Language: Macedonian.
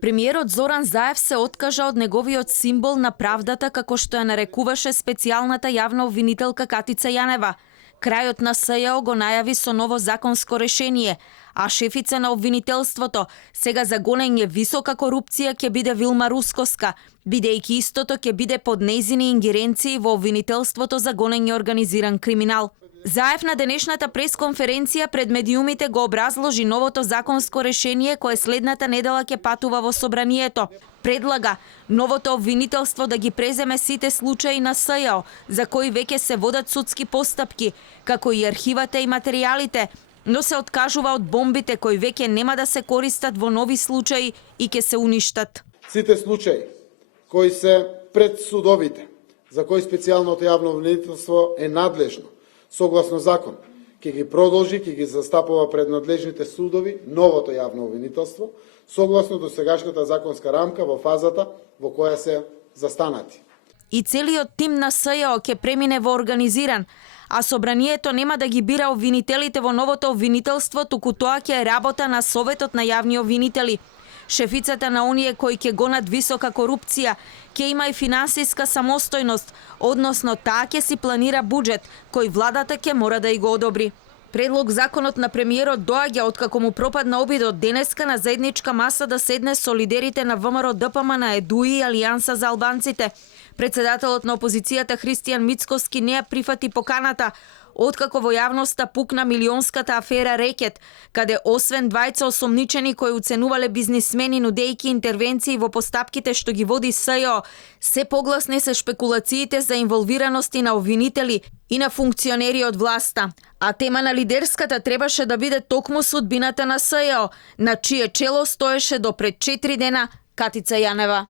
Премиерот Зоран Заев се откажа од неговиот символ на правдата, како што ја нарекуваше специјалната јавна обвинителка Катица Јанева. Крајот на СЈО го најави со ново законско решение, а шефица на обвинителството сега за гонење висока корупција ќе биде Вилма Рускоска, бидејќи истото ќе биде под нејзини ингеренции во обвинителството за гонење организиран криминал. Заев на денешната пресконференција пред медиумите го образложи новото законско решение кое следната недела ќе патува во собранието. Предлага новото обвинителство да ги преземе сите случаи на СЈО за кои веќе се водат судски постапки, како и архивата и материјалите, но се откажува од бомбите кои веќе нема да се користат во нови случаи и ќе се уништат. Сите случаи кои се пред судовите, за кои специјалното јавно обвинителство е надлежно, согласно закон, ќе ги продолжи, ќе ги застапува пред надлежните судови новото јавно обвинителство, согласно досегашната законска рамка во фазата во која се застанати. И целиот тим на СЈО ќе премине во организиран, а собранието нема да ги бира обвинителите во новото обвинителство, туку тоа ќе е работа на Советот на јавни обвинители. Шефицата на оние кои ќе гонат висока корупција ќе има и финансиска самостојност, односно таа ќе си планира буџет кој владата ќе мора да и го одобри. Предлог законот на премиерот доаѓа откако му пропадна обидот денеска на заедничка маса да седне со лидерите на ВМРО ДПМН, ЕДУИ и Алијанса за албанците. Председателот на опозицијата Христијан Мицкоски не ја прифати поканата, откако во јавноста пукна милионската афера Рекет, каде освен двајца осомничени кои уценувале бизнисмени нудејќи интервенции во постапките што ги води СЈО, се погласни се шпекулациите за инволвираност и на обвинители и на функционери од власта. А тема на лидерската требаше да биде токму судбината на СЈО, на чие чело стоеше до пред 4 дена Катица Јанева.